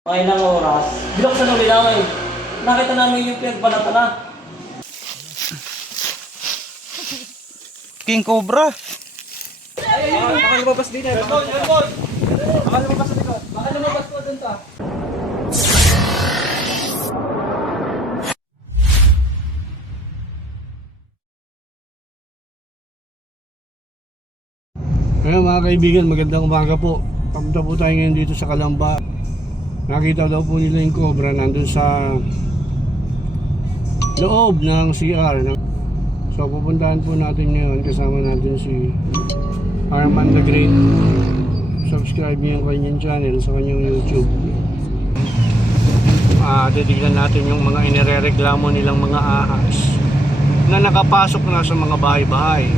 Mga ilang oras, binuksan ulit namin. Nakita namin yung pinagbalatan na. King Cobra. Baka lumabas din eh. Baka lumabas sa likod. Baka lumabas po dun ta. Ngayon mga kaibigan, magandang umaga po. Papunta po tayo ngayon dito sa Calamba. Nakita daw po nila yung cobra nandun sa loob ng CR. So pupuntahan po natin ngayon, kasama natin si Arman the Great. Subscribe niyo yung kanyang channel sa kanyang YouTube. Titignan natin yung mga inirereklamo nilang mga ahas na nakapasok na sa mga bahay-bahay.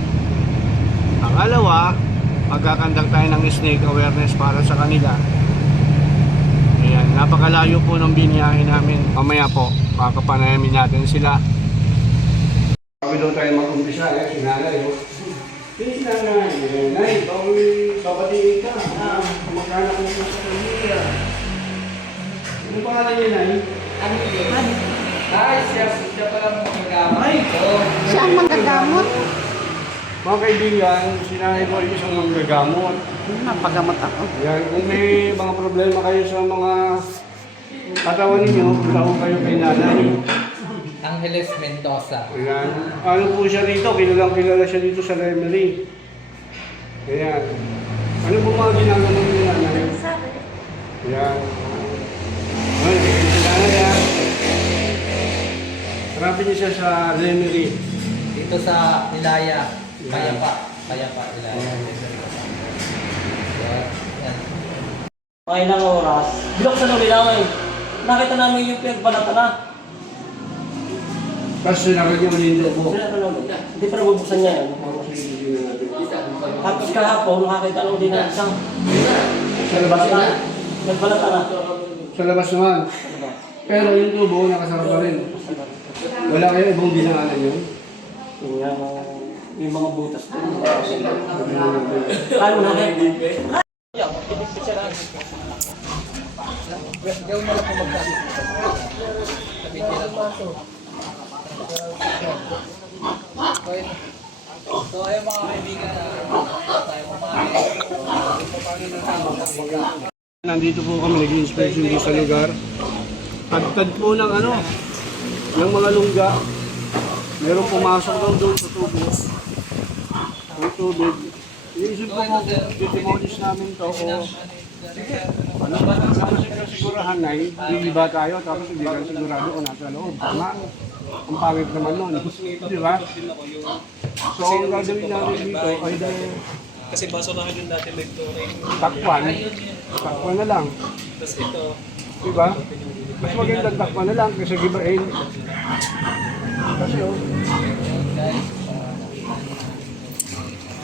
Pangalawa, magkakandak tayo ng snake awareness para sa kanila. Ayan, napakalayo po ng biniyahin namin. Mamaya po, makakapanayamin natin sila. Bago daw tayo mag-umpisa, si nanay. Si nanay, nanay, babatiin ka. Magkana ko sa pamilya. Ano pangalan niya, nay? Ano yun? Ay, siya palang magagamay ko. Siya ang manggagamot. Mga kaibigan, si nanay po ay isang manggagamot. Napagamot ako. Yan, kung may mga problema kayo sa mga katawan ninyo, punta ko kayo kay nanay. Angeles Mendoza. Ayan. Ano po siya dito? Kilala siya dito sa Lemery. Ayan. Ano po mga ginagawa ng nanay? Ayan. Ay, si nanay ha. Harapin niyo siya sa Lemery. Dito sa Ilaya. Payapa. Payapa, Ilaya. Yan. Mga ilang oras, binuksan ulit namin. Nakita namin yung pinagbalatan na. Tapos sinakal niya malindo po. Hindi pa nabubuksan niya yun. Tapos kahapon, nakakita lang din ng isang Sa labas na. nagbalatan na. Sa labas naman. Pero yung tubo, nakasara pa rin. Wala kayo ibang dinaanan yun. Yung mga butas din. Paano na kayo? Gawin mo lang kung magkasi. Sabihin lang maso. So ayun mga kaibigan, tayo kumain. Nandito po kami, nag-inspection dito sa lugar. Tagtad po ng ng mga lungga. Merong pumasok daw doon sa tubo. Ang tubig. Iisip ko kung demolish namin to o ano ba ang sigurahan na hindi ba tayo tapos hindi ka sigurado kung nasa loob. Tama? Ang pangit naman nun. Di ba? So ang gagawin namin dito ay Kasi basurahan yung dati may chlorine. takpan. Takpan na lang. Tapos ito, Diba? Mas magandang takpan na lang kasi gibain. Kasi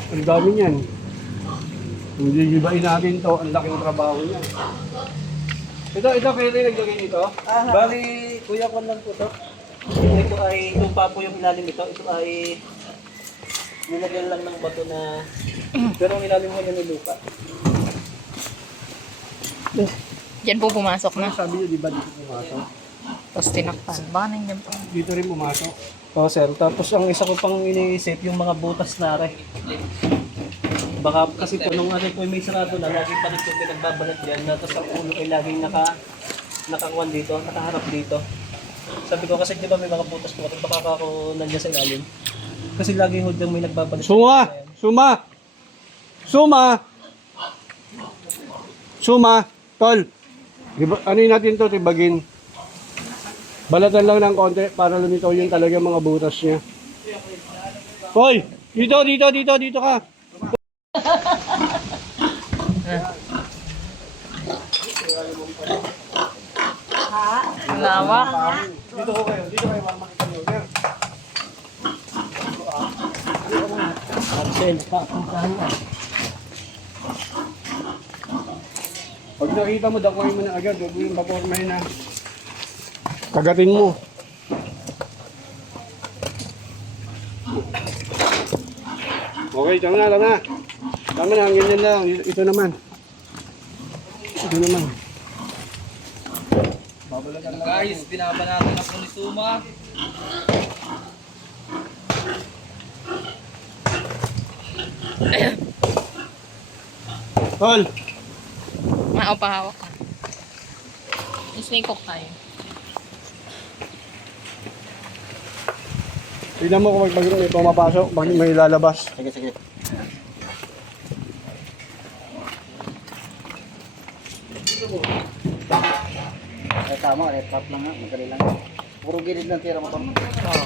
ang dami niyan. Hindi gibain natin to, ang laking trabaho niya. Ito, kaya rin naglagay nito? Bali, kuya ko lang po to. Ito ay, itong papo yung ilalim ito. Ito ay nilagyan lang ng bato na, pero ang ilalim ko na lupa. Diyan po pumasok na. Sabi niyo, di ba dito pumasok? Tapos tinakpan. Baka nandiyan po. Dito rin pumasok. Oo sir, tapos ang isa ko pang iniisip yung mga butas na rin. Baka kasi po nung ko may sarado na, lagi pa rin yung pinagbabalat dyan, na tapos ang ulo ay laging nakakuan dito, nakaharap dito. Sabi ko kasi di ba may mga butas po, baka ako nandiyan sa ilalim. Kasi lagi ho dyan may nagbabalat. Suma! Suma! Suma! Suma! Tol! Ano yun natin to, tibagin? Balatan lang ng konti para lumitaw yung talagang mga butas niya. Hoy! Dito ka! Lawa. Dito kayo para makita nyo. Sir. Marcel, papuntahan na. Pag nakita mo, dakuhin mo na agad. Huwag mo yung papormahin na. Kagatin mo. Okay, tama na. Tama na, ang ganyan lang. Ito naman. Guys, binabanatan na po ni Suma. Tol, Maupahawak ka. Snake hook tayo. tignan mo kung may pumapasok, may lalabas. Sige, sige. Tama, trap lang nga, magkali lang. Puro gilid lang tira mo to. Oo.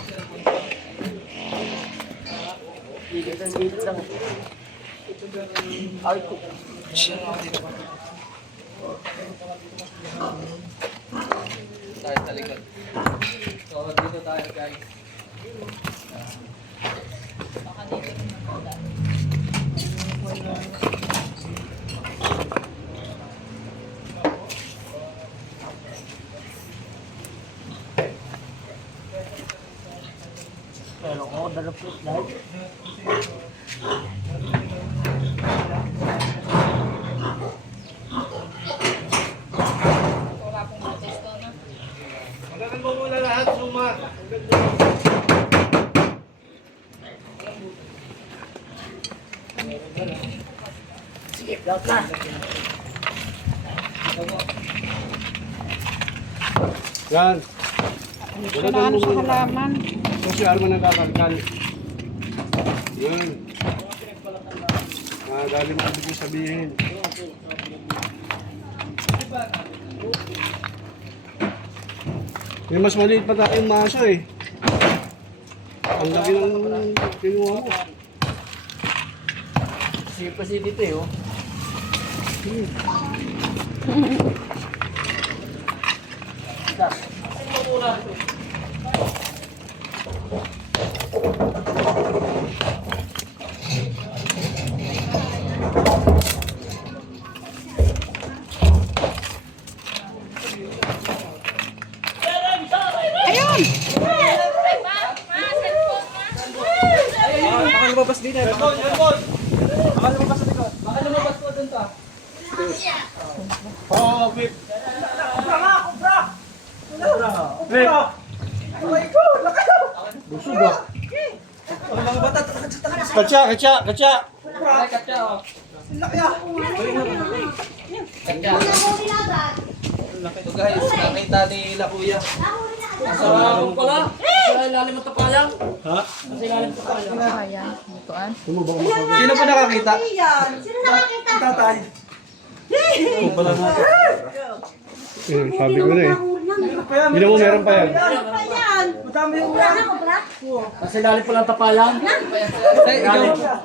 Gilid lang. Ay, ko. Tayo sa likod. So, dito tayo guys. Pero ko, dalapot lahat. Wala pong matesto na. Magalan mo muna lahat, Suma. Sige, lahat na. Yan. Magalan mo muna. Kasi arma nagkakalkal. Yan. Galing mo ibig sabihin. May mas maliit pa tayong maso eh. Ang laki ng kinuha mo. Sige pa si dito eh, oh. Baka lumabas din eh. Baka lumabas sa likod. Baka lumabas po dun to. Oo, Pip. Busog ah. Mga bata, Katsa, katsa, katsa. Ay, katya oh. Katya. So guys, nakita ni La Kuya. Sa pala. Sa ilalim ng tapayang. Ha? Sa ilalim ng tapayang. Ayan, lutuan. Tumubang mo. Sino pa nakakita? Sino nakakita? tatay. Sabi ko na eh. Hindi mo meron pa yan. Ayan. Madami yung Wala na ko, bra? Kasi lalim pa lang tapayang.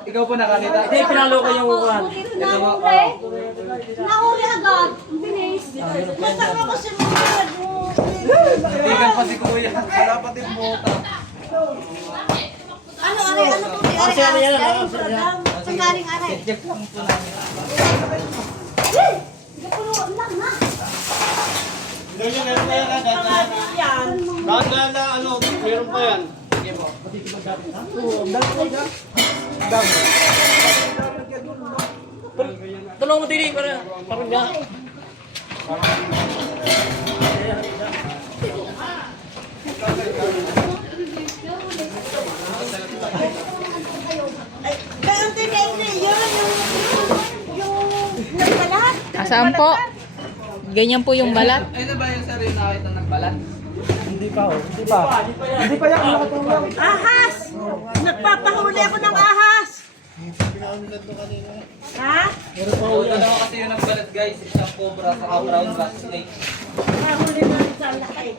Ikaw pa nakakita? Hindi, pinalo ko yung uwan. Nahuli. Nahuli agad. Ang bilis. Basta ako si Mugad. Tigan pa si Kuya. Wala pa din mota. Ano po? Kasi ano yan, ano? Saan galing are? Check lang po namin. Napunuan lang na. Hindi nyo meron pa yan. Yan. Dahan na ano, meron pa yan. Tulong mo din para parang nga. Kaya ang tinignan yun, yung nagbalat. Asaan po? Ganyan po yung balat. Ay na ba yung sir yung nakita nagbalat? Hindi pa oh. Hindi pa. Hindi pa yan. Nakatulong. Ahas! Nagpapahuli ako ng ahas! Ha? So, dalawa kasi yung nagbalat guys. Isang cobra sa brown black snake. Nahuli na rin sa laki.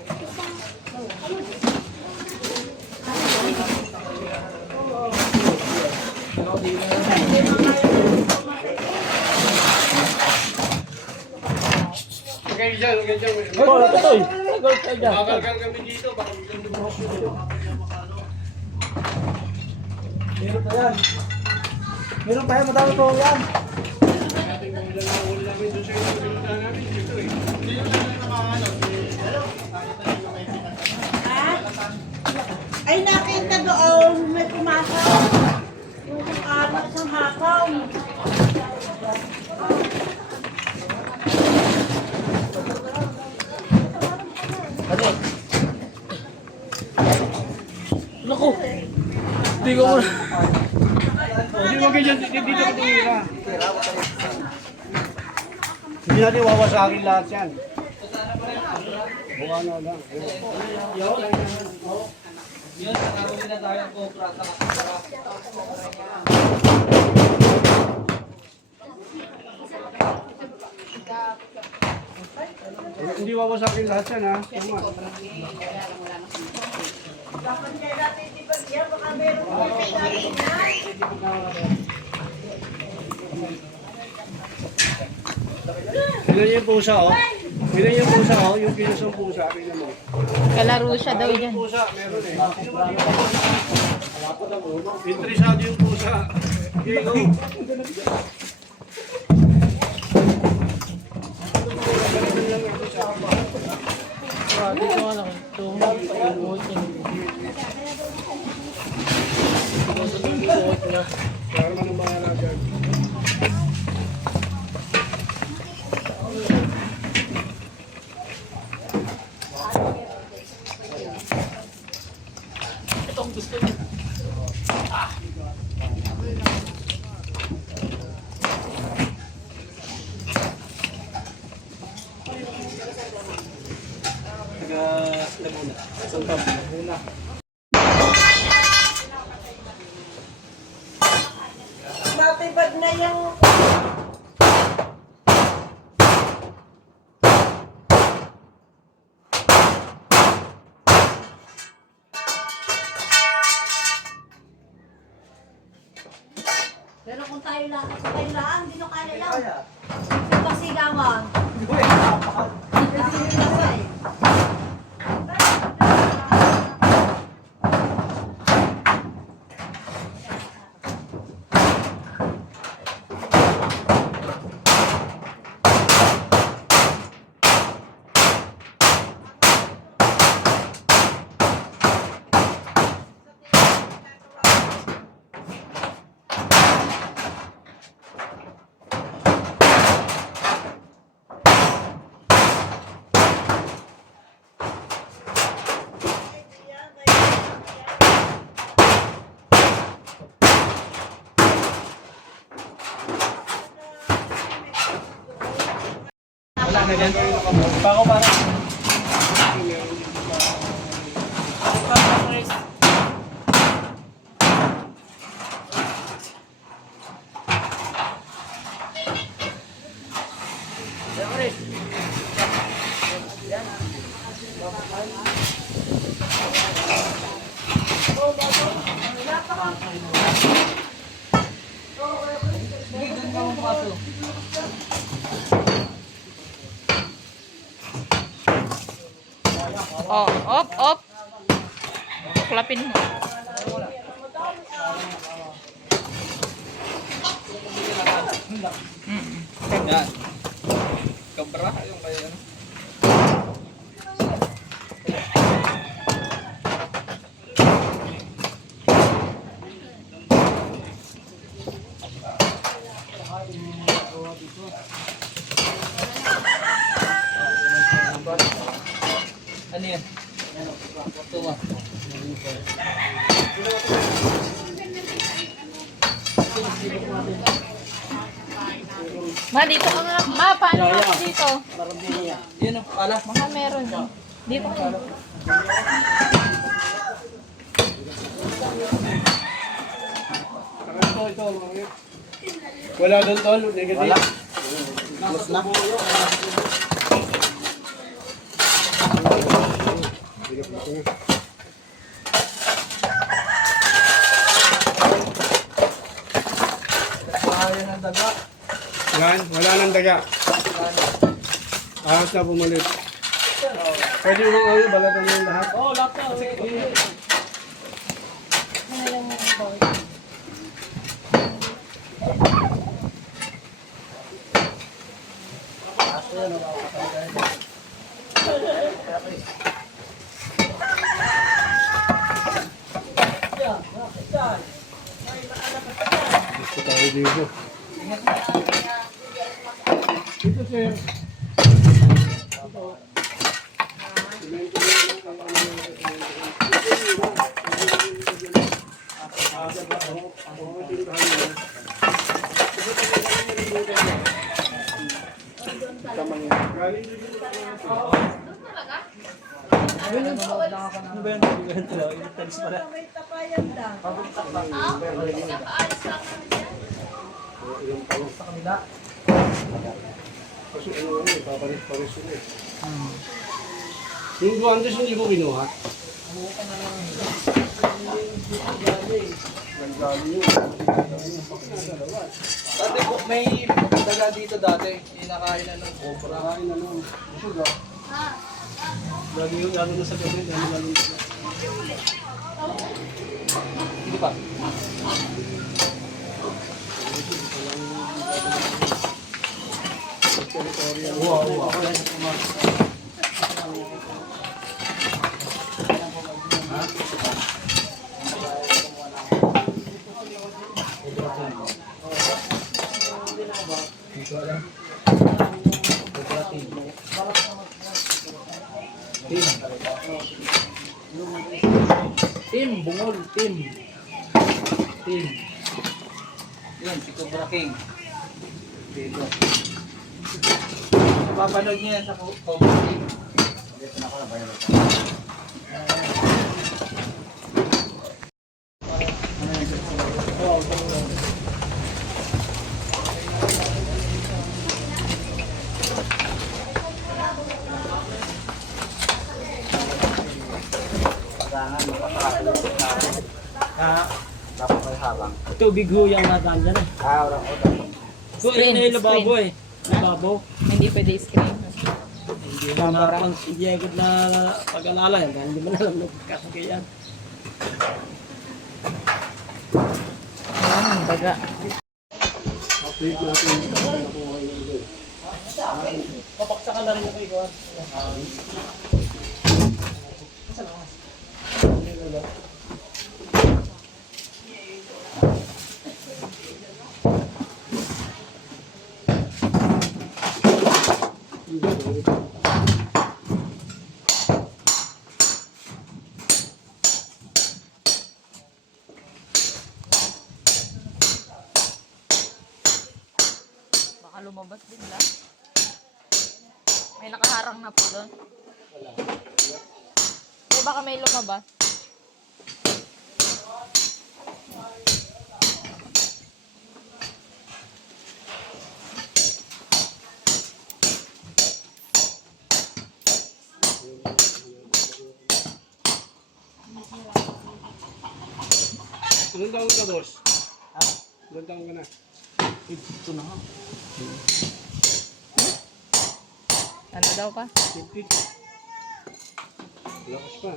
Okay, dyan, okay, dyan. Oh, ito eh. Magalgal kami dito, baka biglang lumabas yun. Meron pa yan. Meron pa yan. Madami po yan. Ay, nakita doon, may pumasok. Yung isang hakaw. Hindi ko muna. Hindi mo ganyan, dito ka tumira. Hindi natin wawasakin lahat yan. Buka na lang. Yun, nakahuli na tayo ng cobra. Hindi wawasakin lahat yan ha. Tama. Tignan yung pusa oh. Tignan yung pusa oh. Yung pinusang pusa. Tignan mo. Kalaro siya daw dyan. Pusa, meron eh. Interesado yung pusa. Okay, go. Kaya naman ang mga alaga. Laguna. Santa Laguna. Matibad na yung... Pero kung tayo lang, hindi nyo kaya lang. Yung pasigawan. Wala na dyan. Pako para. Oh, op. Klapin mo. Yan. Cobra, yung kaya ano. Ano yan? Tuwa. Ma, dito ka nga. Ma, paano ako dito? Yan o, pala. Ma, meron. Dito ka. Wala doon tol, negative. Wala. Close na. Kaya ng daga. Yan, wala nang daga. Ahas na pumalit. Pwede mo ano, balatan mo yung lahat. Oh, lahat na. Gusto tayo dito. Dito sir. Ano ba yun? Ganito lang. Iligtalis pala. May tapayan lang. Kasi ano, paparis-paris sila eh. Yung guantes hindi mo kinuha? Dati po, may daga dito dati. Inakain na ng cobra. Lagi yung lalo na sa gabi. Lalo na sa Hindi pa. Team, bungol, team. Team. Yun, si Cobra King. Dito. Napapanood niya yan sa Cobra King. Dapat may habang. tubig ho yung nadaan dyan eh. Orang utak. So, yun na yung lababo eh. Lababo. Hindi pwede screen. Hindi na napang sigegod na pag-alala yan. Dahil hindi mo na alam nung kakagayan. Ayan, baga. Papaksakan na rin yung kayo. Baka lumabas din lang. May nakaharang na po doon. Eh, baka may lumabas. Ilang taon ka, boss? Ilang taon ka na? Ito na ha. Ano daw pa? Lakas pa.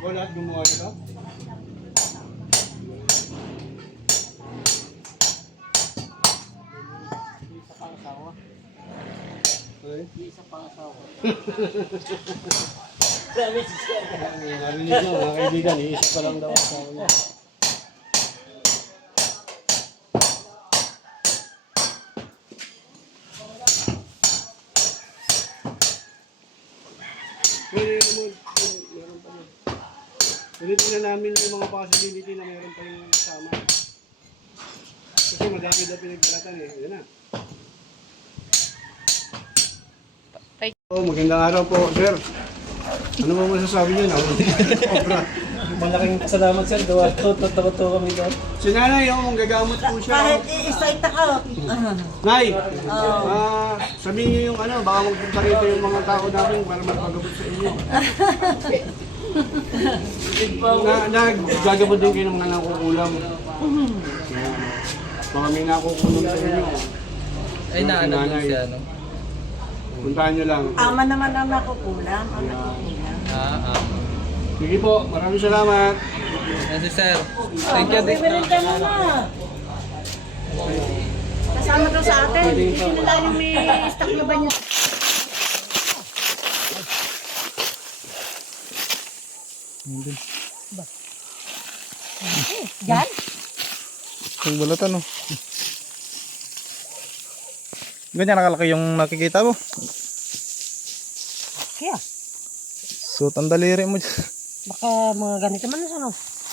Wala at gumawa nito? Isa pang asawa. Okay. Isa pang asawa. Narinig ko, mga kaibigan, iisip pa lang daw ang asawa niya. Pwede naman, meron pa yun. Ulitin na namin yung mga possibility na meron pa yung kasama. Kasi madami daw pinagbalatan eh. Yan na. Oh, magandang araw po, sir. Ano ba masasabi niyo na? Obra. Malaking salamat sir. Totoo kami doon. Si nanay, yung gagamot po siya. Kahit i-excite ako. Nay, sabihin niyo yung ano, baka magpunta rito yung mga tao namin para magpagabot sa inyo. Gagabot din kayo ng mga nakukulam. Baka may nakukulam sa inyo. Ay, naano din siya, no? Puntahan nyo lang. Ama naman ang nakukulang. Ang nakukulang. Sige po, maraming salamat. Yan si sir. Thank you, Dick. Bibirinda mo na. Kasama ka sa atin. Hindi na tayo may stock na ba niya? Yan? Yung balatan, oh. Ganyan nakalaki yung nakikita mo. Kaya? Suot ang daliri mo dyan. Baka mga ganito man ano.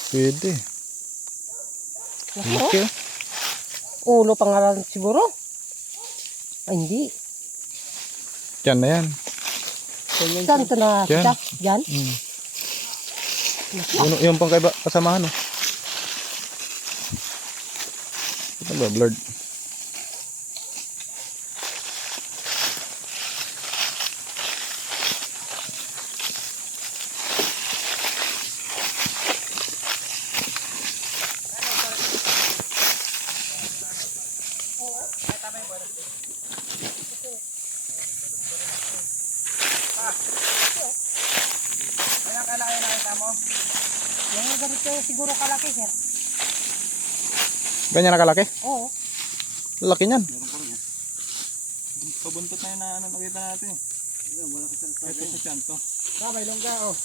Pwede. Laki, Laki, oh. Ulo pangalan siguro. Ay, hindi. Yan na yan. Saan ito na Yan. kita? Yan? Yung pang kaiba kasamahan, oh. Ito ba, blurred? Mga ganito siguro kalaki, sir. Ganyan nakalaki? Oo. Laki niyan. Pabuntot na yun na ano nakita natin. Ito sa tiyan to. May longga, oh.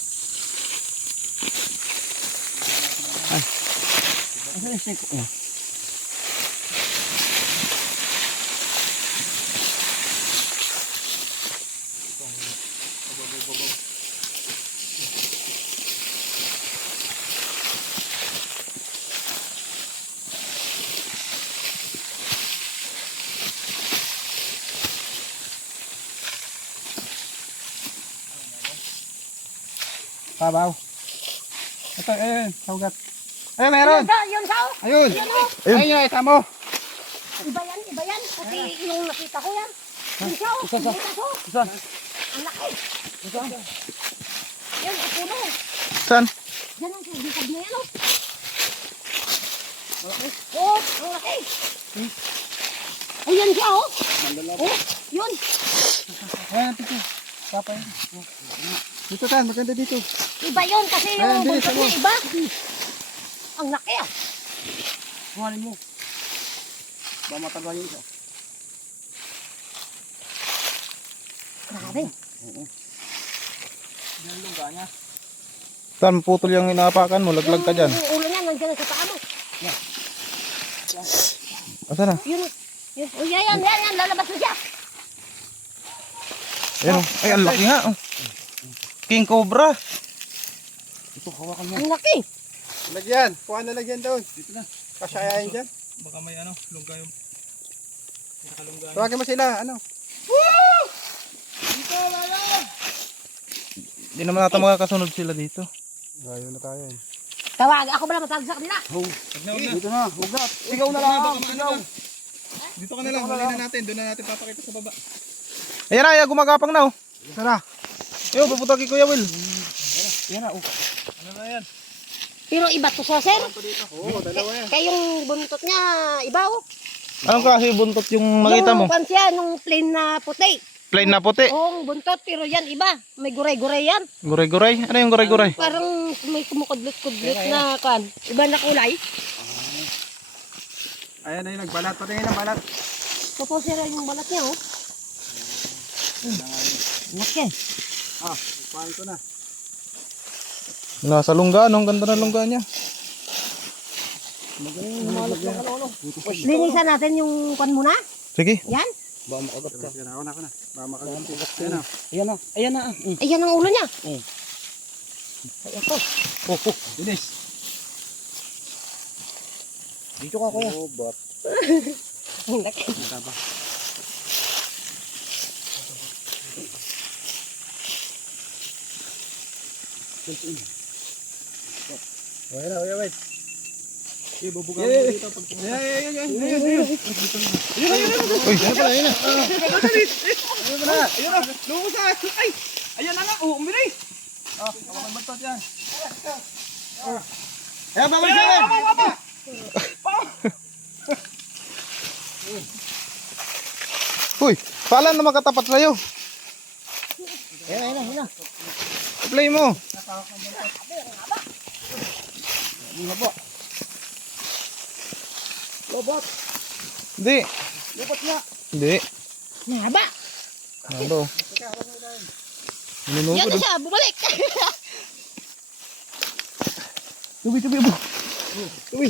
Ano yung snake ko? Pabaw. Ito, ayun, saugat. Ayun, meron. Yun, sao? Ayun. Yun, oh. Ayun yung ita mo. Iba yan. Kasi yung nakita ko yan. Yun, sao? Isa. Isa. Ang laki. Yan, ang puno. Saan? Yan ang bikab na yan, oh. Oh, ang laki. Ayan siya, oh. Oh, yun. Ayan, tito. Papa yun. Dito tan, maganda dito. Iba yun kasi Ayan, yung bilis buntot ako. niya iba. Ang laki, ah. Kuhanin mo. Ba matagal yun siya. Grabe. Yan lungga niya. Saan putol yung inaapakan mo? Laglag ka dyan. Yung ulo niya nandiyan sa paa mo. Asan na? Yun. Oh, yan. Lalabas na siya. Ayan, oh. Ay, ang laki nga, oh. King Cobra. Ito, hawakan mo. Ang laki. Lagyan. Kuha na lagyan doon. Dito na. Kasyayain dyan. Baka may ano, lungga yung nakalungga. Tawagin mo sila, ano? Hindi naman natin makakasunod sila dito. Ayaw na tayo. Tawag. Ako ba matawag sa kanila? Dito na, hugat. Sigaw na lang. Sigaw. Dito ka na lang, huli na natin. Doon na natin papakita sa baba. Ayan na, ayan, gumagapang na, oh. Sana. Ayun, pupunta kay Kuya Will. Yan na, oh. Ano na yan? Pero iba to sa sir. Oo, dalawa yan. Kaya yung buntot niya, iba, oh. Anong klase buntot yung makita mo? Yung pansya, nung plain na puti. Plain na puti. Oo, buntot, pero yan iba. May guray-guray yan. Guray-guray? Ano yung guray-guray? Parang may kumukudlot-kudlot na kan. Iba na kulay. Ayan na yung nagbalat. Patingin ang balat. Ito po sir yung balat niya, oh. Laki. Kuhaan ko na. Nasa lungga, ang ganda ng lungga niya. Linisan natin yung kan muna. Sige. Yan. Ba makagat ka. Yan ako na. Ba makagat ka. Ayan na. Ayan na. Ayan na. Ayan ang ulo niya. Ay, ito. Bilis. Dito ka kuya. Oh, bat. Ang laki. Wait na, wait. Bubugaw mo dito. Ayan. Uy, Ayan na. Lumusay! Ay! Ayan na nga! Oh, umilis! Kawakan batot yan. Ayan, babay siya! uy, pala na makatapat sa'yo. Ayan na. Play mo. Lobot. Hindi. Lobot nga. Hindi. Mahaba. Ano? Minuno Yan ko na doon. siya. Bumalik. Tubi. Tubi.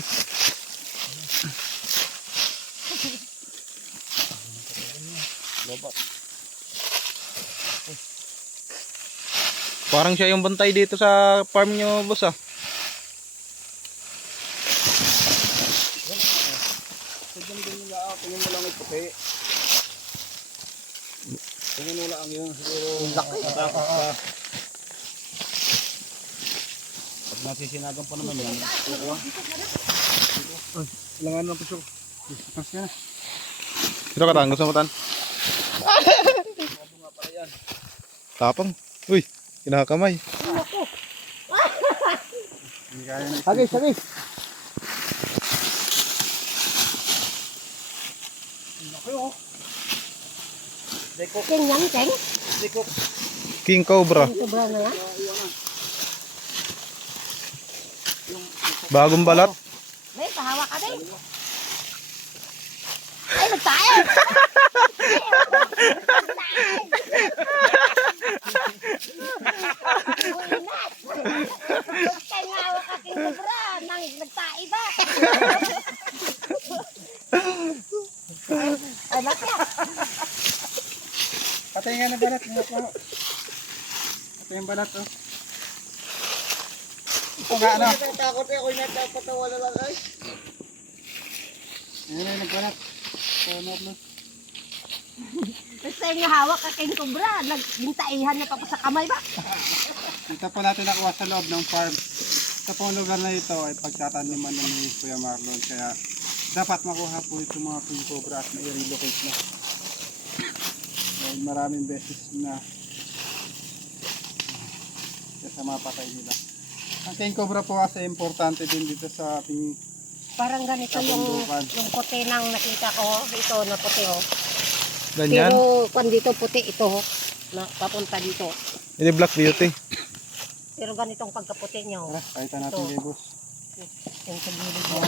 Parang siya yung bantay dito sa farm nyo, boss ah. Tingin mo lang yung puti. Tingin mo lang yun. Siguro matakot ka. Pag nasisinagan pa naman yan. Ilangan ng puso. Mas yan. Sino ka tan? Gusto mo tan? Tapang. Uy, kinakamay. Hagis, hagis. King yan, King. King Cobra. Sobra na yan. Bagong balat. May, pahawa ka din. Ay, nagtayo! Kaya nga hawa ka King Cobra. Nagtayo ba? Ay, bakit? Patay nga na balat. Patay yung balat oh. Ito nga ano. Takot ako yung natapatawa na lang ay. Ayan na nagbalat. Basta yung hawak ka King Cobra. Nagbintaihan niya pa po sa kamay ba? Ito po natin nakuha sa loob ng farm. Sa pong lugar na ito ay pagtataniman ni Kuya Marlon. Kaya dapat makuha po ito mga King Cobra at na-relocate na. Dahil maraming beses na sa mapatay nila. Ang King Cobra po kasi importante din dito sa ating Parang ganito yung puti nang nakita ko. Ito na puti oh. Ganyan. Pero kung dito puti ito na papunta dito. Ini Black Beauty. Pero ganitong pagkaputi nyo. Tara, kahit natin kay boss. Yung sa gilid mo.